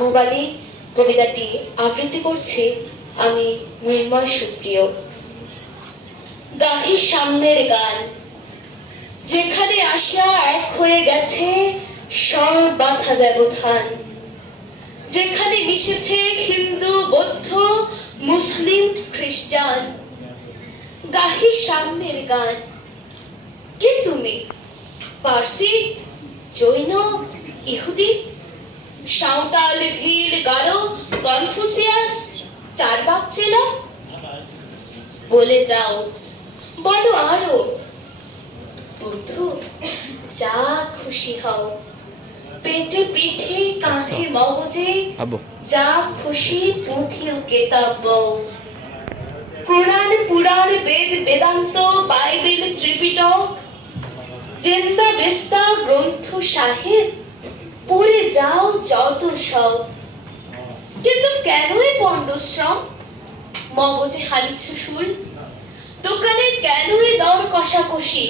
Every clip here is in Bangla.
সাম্যবাদী কবিতাটি আবৃত্তি করছি আমি মৃন্ময় সুপ্রিয়। গাহি সাম্যের গান। যেখানে আশা এক হয়ে গেছে সব বাধা ব্যবধান, যেখানে মিশেছে হিন্দু বৌদ্ধ মুসলিম খ্রিস্টান, গাহি সাম্যের গান। কে তুমি? পার্সি, জৈন, ইহুদি, সাঁওতাল, ভিল, গারো, কনফুসিয়াস, চারবাক চেলা? বলে যাও, বলো আরো। বন্ধু, যা খুশি হও, পেটে পিঠে কাঁধে মগজে, যা খুশি পুঁথি ও কেতাব বও। কোরআন, পুরাণ, বেদ, বেদান্ত, বাইবেল, ত্রিপিটক, জেন্দা বেস্তা গ্রন্থ সাহেব, পড়ে যাও যত সব। কিন্তু কেনই পণ্ডশ্রম? মগজে হারিছ শুল, দোকানে কেনই দর কষাকষি,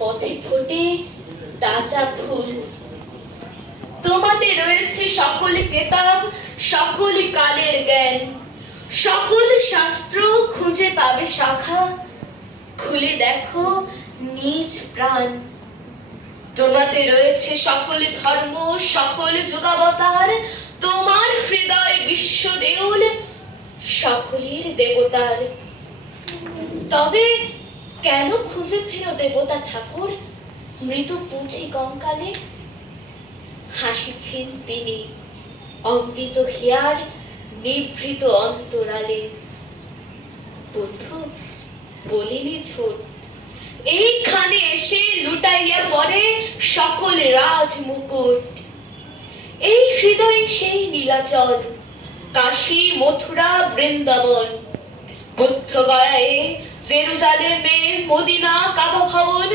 পথে ফোটে তাজা ফুল। তোমাতে রয়েছে সকল কেতাব, সকল কালের জ্ঞান, সকল শাস্ত্র খুঁজে পাবে শাখা, খুলে দেখো নিজ প্রাণ। তোমাতে রয়েছে সকল ধর্ম, সকল যুগাবতার, তোমার হৃদয় বিশ্ব দেউল, সকলের দেবতার। তবে কেন খুঁজে ফেরো দেবতা ঠাকুর মৃত পুঁথি কঙ্কালে? হাসিছেন তিনি অমৃত হিয়ার নিভৃত অন্তরালে। বন্ধু, বলিনি ছোট, এইখানে এসে লুটাইয়া পড়ে সকল রাজ মুকুট। এই হৃদয় সেই নীলাচল, কাশী, মথুরা, বৃন্দাবন, বুদ্ধ গয়ায়, জেরুজালেমে, মদিনা, কাবা ভবন,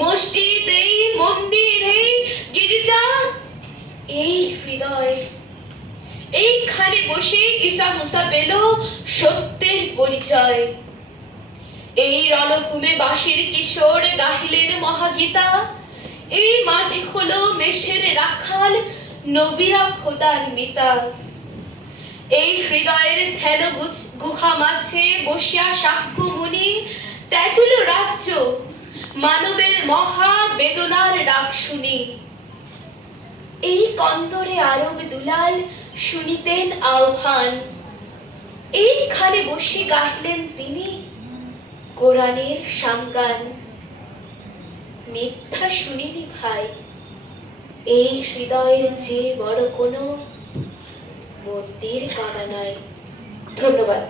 মসজিদ, এই মন্দির, এই গির্জা, এই হৃদয়। এইখানে বসে ঈসা মুসা পেল সত্যের পরিচয়। এই রণভূমে বাঁশির কিশোর গাহিলেন মহাগীতা। এই মাঠে হলো মেষের রাখাল, নবীরা খোদার মিতা। এই হৃদয়ের ধ্যান গুহা মাঝে বসিয়া সাক্ষ্য মুনি ত্যাজিল রাজ্য, মানবের মহা বেদনার ডাক শুনি। এই কন্দরে আরব দুলাল শুনিতেন আহ্বান। এইখানে বসে গাহিলেন তিনি কোরআনের সামগান। মিথ্যা শুনিনি ভাই, এই হৃদয়ের যে বড় কোনো মন্দির কানা নয়। ধন্যবাদ।